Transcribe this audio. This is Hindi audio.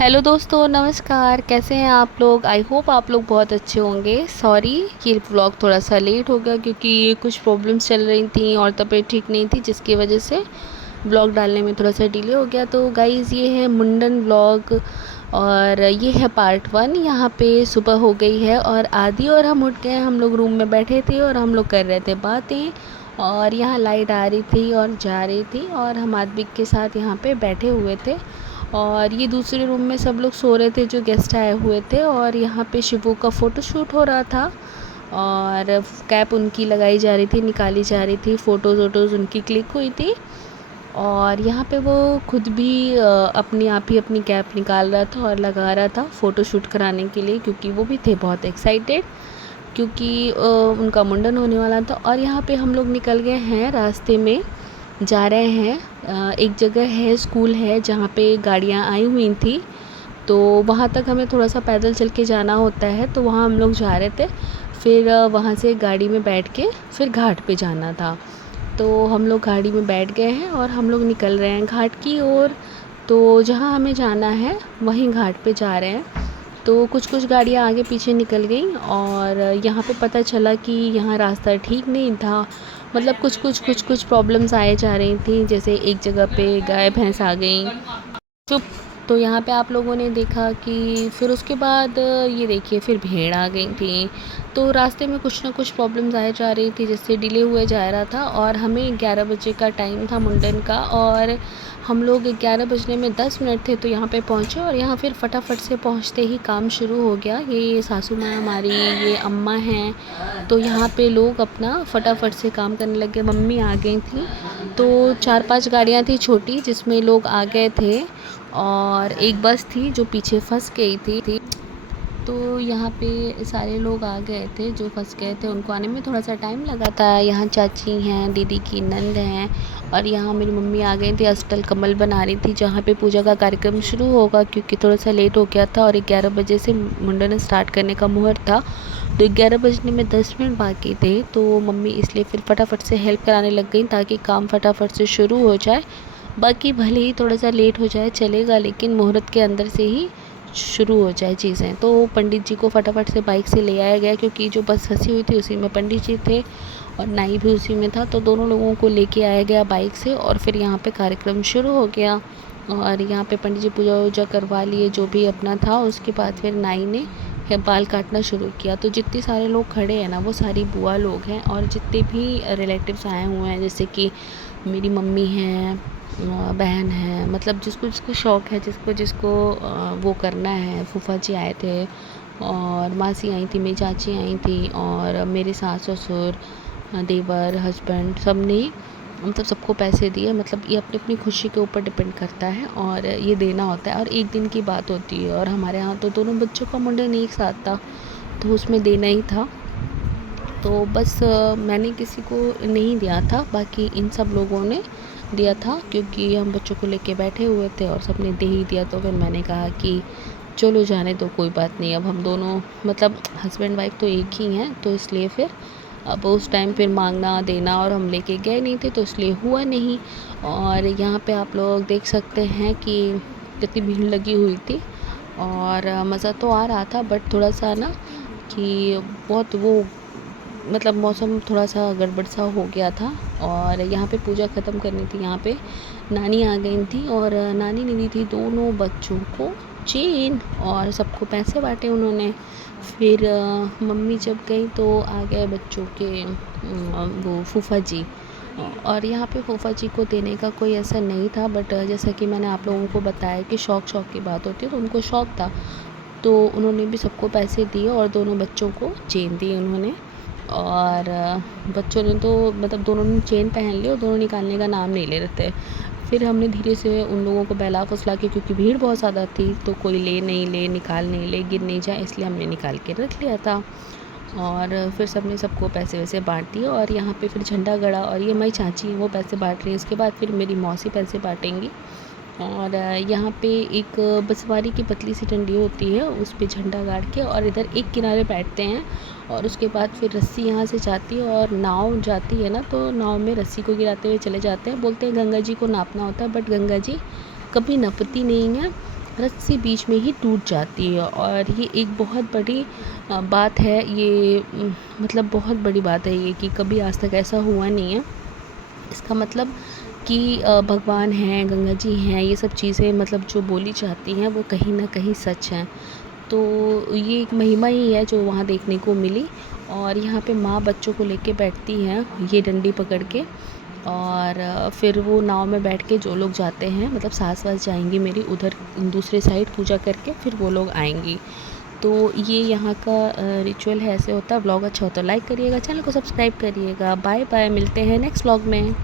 हेलो दोस्तों, नमस्कार। कैसे हैं आप लोग? आई होप आप लोग बहुत अच्छे होंगे। सॉरी, ये व्लॉग थोड़ा सा लेट हो गया क्योंकि कुछ प्रॉब्लम्स चल रही थी और तबीयत ठीक नहीं थी, जिसकी वजह से व्लॉग डालने में थोड़ा सा डिले हो गया। तो गाइज़, ये है मुंडन व्लॉग और ये है पार्ट 1। यहाँ पे सुबह हो गई है और आदि और हम उठ गए। हम लोग रूम में बैठे थे और हम लोग कर रहे थे बातें, और यहाँ लाइट आ रही थी और जा रही थी और हम आदि के साथ यहाँ पे बैठे हुए थे। और ये दूसरे रूम में सब लोग सो रहे थे जो गेस्ट आए हुए थे, और यहाँ पे शिवू का फ़ोटोशूट हो रहा था और कैप उनकी लगाई जा रही थी, निकाली जा रही थी, फ़ोटोज़ वोटोज़ उनकी क्लिक हुई थी। और यहाँ पे वो खुद भी अपने आप ही अपनी कैप निकाल रहा था और लगा रहा था फ़ोटोशूट कराने के लिए, क्योंकि वो भी थे बहुत एक्साइटेड, क्योंकि उनका मुंडन होने वाला था। और यहाँ पे हम लोग निकल गए हैं, रास्ते में जा रहे हैं। एक जगह है, स्कूल है, जहाँ पे गाड़ियाँ आई हुई थी, तो वहाँ तक हमें थोड़ा सा पैदल चल के जाना होता है, तो वहाँ हम लोग जा रहे थे। फिर वहाँ से गाड़ी में बैठ के फिर घाट पे जाना था, तो हम लोग गाड़ी में बैठ गए हैं और हम लोग निकल रहे हैं घाट की ओर। तो जहाँ हमें जाना है वहीं घाट पे जा रहे हैं। तो कुछ कुछ गाड़ियाँ आगे पीछे निकल गई और यहाँ पे पता चला कि यहाँ रास्ता ठीक नहीं था। मतलब कुछ प्रॉब्लम्स आए जा रही थी, जैसे एक जगह पे गाय भैंस आ गई। चुप। तो यहाँ पे आप लोगों ने देखा कि फिर उसके बाद ये देखिए फिर भीड़ आ गई थी। तो रास्ते में कुछ ना कुछ प्रॉब्लम्स आए जा रही थी, जिससे डिले हुए जा रहा था। और हमें 11 बजे का टाइम था मुंडन का, और हम लोग 11 बजने में 10 मिनट थे तो यहाँ पे पहुँचे। और यहाँ फिर फटाफट से पहुँचते ही काम शुरू हो गया। ये सासू माँ हमारी, ये अम्मा हैं, तो यहाँ पे लोग अपना फटाफट से काम करने लगे। मम्मी आ गई थी, तो 4-5 गाड़ियाँ थी छोटी, जिसमें लोग आ गए थे, और एक बस थी जो पीछे फंस गई थी। तो यहाँ पे सारे लोग आ गए थे जो फंस गए थे, उनको आने में थोड़ा सा टाइम लगा था। यहाँ चाची हैं, दीदी की नंद हैं, और यहाँ मेरी मम्मी आ गई थी, अष्टल कमल बना रही थी, जहाँ पे पूजा का कार्यक्रम शुरू होगा, क्योंकि थोड़ा सा लेट हो गया था और 11 बजे से मुंडन स्टार्ट करने का मुहूर्त था। तो 11 बजने में 10 मिनट बाकी थे, तो मम्मी इसलिए फिर फटाफट से हेल्प कराने लग गई ताकि काम फटाफट से शुरू हो जाए। बाकी भले ही थोड़ा सा लेट हो जाए चलेगा, लेकिन मुहूर्त के अंदर से ही शुरू हो जाए चीज़ें। तो पंडित जी को फटाफट से बाइक से ले आया गया, क्योंकि जो बस फंसी हुई थी उसी में पंडित जी थे और नाई भी उसी में था, तो दोनों लोगों को लेके आया गया बाइक से। और फिर यहाँ पे कार्यक्रम शुरू हो गया और यहाँ पे पंडित जी पूजा वूजा करवा लिए जो भी अपना था। उसके बाद फिर नाई ने बाल काटना शुरू किया। तो जितने सारे लोग खड़े हैं ना, वो सारी बुआ लोग हैं, और जितने भी रिलेटिव्स आए हुए हैं, जैसे कि मेरी मम्मी हैं, बहन है, मतलब जिसको जिसको शौक़ है, जिसको जिसको वो करना है। फूफा जी आए थे और मासी आई थी, मेरी चाची आई थी, और मेरे सास ससुर, देवर, हस्बैंड, सब ने मतलब सबको पैसे दिए। मतलब ये अपनी अपनी खुशी के ऊपर डिपेंड करता है और ये देना होता है, और एक दिन की बात होती है। और हमारे यहाँ तो दोनों बच्चों का मुंडन एक साथ था, तो उसमें देना ही था। तो बस मैंने किसी को नहीं दिया था, बाकी इन सब लोगों ने दिया था, क्योंकि हम बच्चों को लेके बैठे हुए थे और सबने दे ही दिया। तो फिर मैंने कहा कि चलो जाने दो, कोई बात नहीं। अब हम दोनों मतलब हस्बैंड वाइफ तो एक ही हैं, तो इसलिए फिर अब उस टाइम फिर मांगना देना, और हम लेके गए नहीं थे तो इसलिए हुआ नहीं। और यहाँ पे आप लोग देख सकते हैं कि कितनी भीड़ लगी हुई थी, और मज़ा तो आ रहा था, बट थोड़ा सा ना कि बहुत वो मतलब मौसम थोड़ा सा गड़बड़ सा हो गया था। और यहाँ पे पूजा ख़त्म करनी थी, यहाँ पे नानी आ गई थी, और नानी ने दी थी दोनों बच्चों को चेन, और सबको पैसे बांटे उन्होंने। फिर मम्मी जब गई तो आ गए बच्चों के वो फूफा जी। और यहाँ पे फूफा जी को देने का कोई ऐसा नहीं था, बट जैसा कि मैंने आप लोगों को बताया कि शौक़ की बात होती है, तो उनको शौक़ था, तो उन्होंने भी सबको पैसे दिए और दोनों बच्चों को चेन दी उन्होंने। और बच्चों ने तो मतलब दोनों ने चेन पहन ली और दोनों निकालने का नाम नहीं ले रहे थे। फिर हमने धीरे से उन लोगों को बहला फुसला के, क्योंकि भीड़ बहुत ज़्यादा थी, तो कोई ले नहीं ले, निकाल नहीं ले, गिर नहीं जाए, इसलिए हमने निकाल के रख लिया था। और फिर सबने सबको पैसे वैसे बांट दिए, और यहाँ पे फिर झंडा गड़ा, और ये मेरी चाची है वो पैसे बांट रही है। उसके बाद फिर मेरी मौसी पैसे बांटेंगी। और यहाँ पे एक बसवारी की पतली सी डंडी होती है, उस पे झंडा गाड़ के और इधर एक किनारे बैठते हैं, और उसके बाद फिर रस्सी यहाँ से जाती है और नाव जाती है ना, तो नाव में रस्सी को गिराते हुए चले जाते हैं। बोलते हैं गंगा जी को नापना होता है, बट गंगा जी कभी नपती नहीं है। रस्सी बीच में ही टूट जाती है। और ये एक बहुत बड़ी बात है, ये मतलब बहुत बड़ी बात है ये, कि कभी आज तक ऐसा हुआ नहीं है। इसका मतलब कि भगवान हैं, गंगा जी हैं, ये सब चीज़ें मतलब जो बोली जाती हैं वो कहीं ना कहीं सच हैं। तो ये एक महिमा ही है जो वहाँ देखने को मिली। और यहाँ पे माँ बच्चों को लेके बैठती हैं ये डंडी पकड़ के, और फिर वो नाव में बैठ के जो लोग जाते हैं, मतलब सास वास जाएंगी मेरी उधर दूसरे साइड पूजा करके, फिर वो लोग आएंगी। तो ये यहाँ का रिचुअल है, ऐसे होता है। ब्लॉग अच्छा होता है लाइक करिएगा, चैनल को सब्सक्राइब करिएगा। बाय बाय, मिलते हैं नेक्स्ट ब्लॉग में।